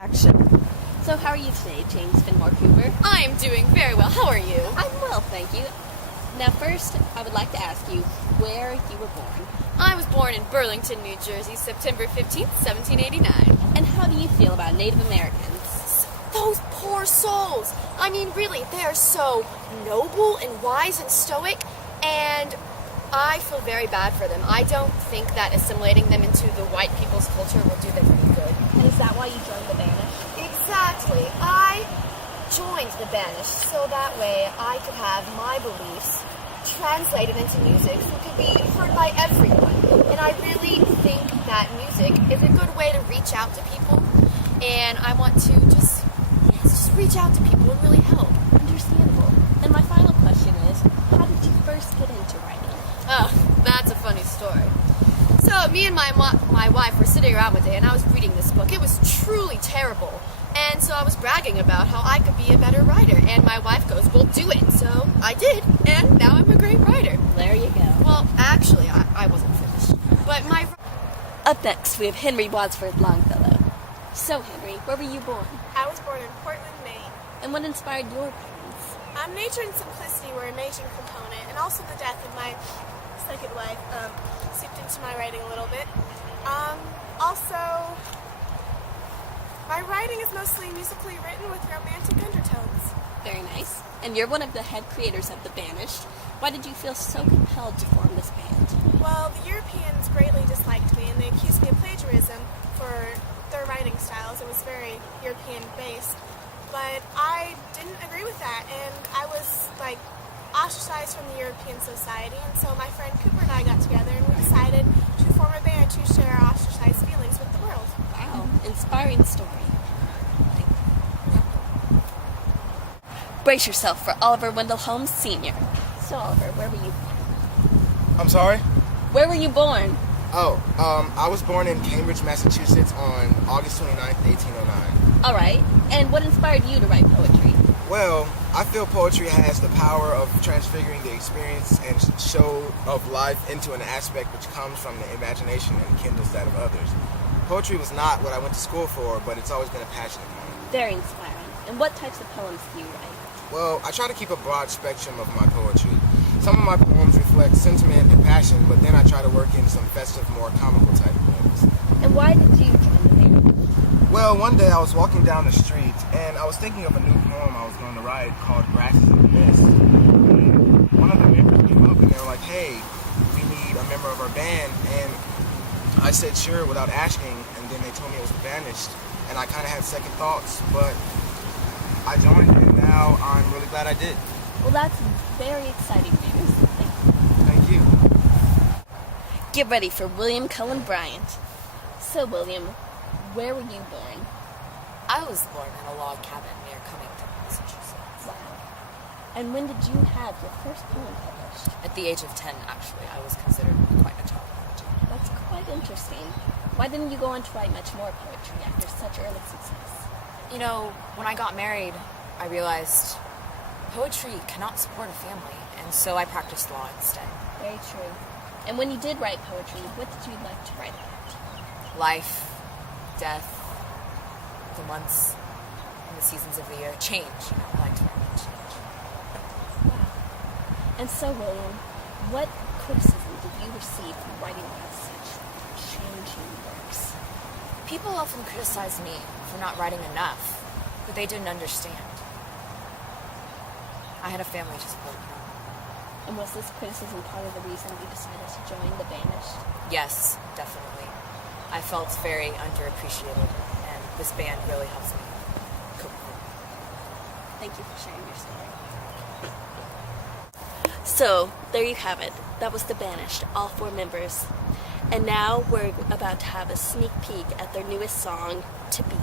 Action. So how are you today, James Finmore Cooper? I'm doing very well. How are you? I'm well, thank you. Now first, I would like to ask you where you were born. I was born in Burlington, New Jersey, September 15th, 1789. And how do you feel about Native Americans? Those poor souls! I mean, really, they are so noble and wise and stoic, and I feel very bad for them. I don't think that assimilating them into the white people's culture will do them any good. And is that why you joined the Banished? Exactly. I joined the Banished so that way I could have my beliefs translated into music so it could be heard by everyone. And I really think that music is a good way to reach out to people, and I want to just reach out to people and really help. Understandable. And my final question is, how did you first get into writing? Oh, that's a funny story. So me and my wife were sitting around one day and I was reading this book. It was truly terrible. And so I was bragging about how I could be a better writer. And my wife goes, well, do it. So I did. And now I'm a great writer. There you go. Well, actually, I wasn't finished. But Up next, we have Henry Wadsworth Longfellow. So, Henry, where were you born? I was born in Portland, Maine. And what inspired your parents? Nature and simplicity were a major component, and also the death of my second wife seeped into my writing a little bit. Also, my writing is mostly musically written with romantic undertones. Very nice. And you're one of the head creators of The Banished. Why did you feel so compelled to form this band? Well, the Europeans greatly disliked me, and they accused me of plagiarism for their writing styles. It was very European-based. But I didn't agree with that, and I was, ostracized from the European society, and so my friend Cooper and I got together, and we decided to form a band to share our ostracized feelings with the world. Wow, inspiring story. Brace yourself for Oliver Wendell Holmes Sr. So, Oliver, where were you born? I'm sorry? Where were you born? I was born in Cambridge, Massachusetts on August 29th, 1809. All right. And what inspired you to write poetry? Well, I feel poetry has the power of transfiguring the experience and show of life into an aspect which comes from the imagination and kindles that of others. Poetry was not what I went to school for, but it's always been a passion of mine. Very inspiring. And what types of poems do you write? Well, I try to keep a broad spectrum of my poetry. Some of my poems reflect sentiment and passion, but then I try to work in some festive, more comical type poems. And why did you join the band? Well, one day I was walking down the street, and I was thinking of a new poem I was going to write called Grasses in the Mist. And one of the members came up, and they were like, hey, we need a member of our band. And I said sure without asking, and then they told me it was Banished. And I kind of had second thoughts, but I joined, and now I'm really glad I did. Well, that's very exciting news. Thank you. Get ready for William Cullen Bryant. So, William, where were you born? I was born in a log cabin near Cummington, Massachusetts. Wow. And when did you have your first poem published? At the age of 10, actually, I was considered quite a child poet. That's quite interesting. Why didn't you go on to write much more poetry after such early success? You know, when I got married, I realized poetry cannot support a family, and so I practiced law instead. Very true. And when you did write poetry, what did you like to write about? Life, death, the months and the seasons of the year, change. I like to write about change. Wow. And so, William, what criticism did you receive from writing about such changing works? People often criticize me for not writing enough, but they didn't understand. I had a family to support. And was this criticism part of the reason you decided to join the Banished? Yes, definitely. I felt very underappreciated, and this band really helps me cope with it. Thank you for sharing your story. So, there you have it. That was the Banished, all 4 members. And now we're about to have a sneak peek at their newest song, To Be.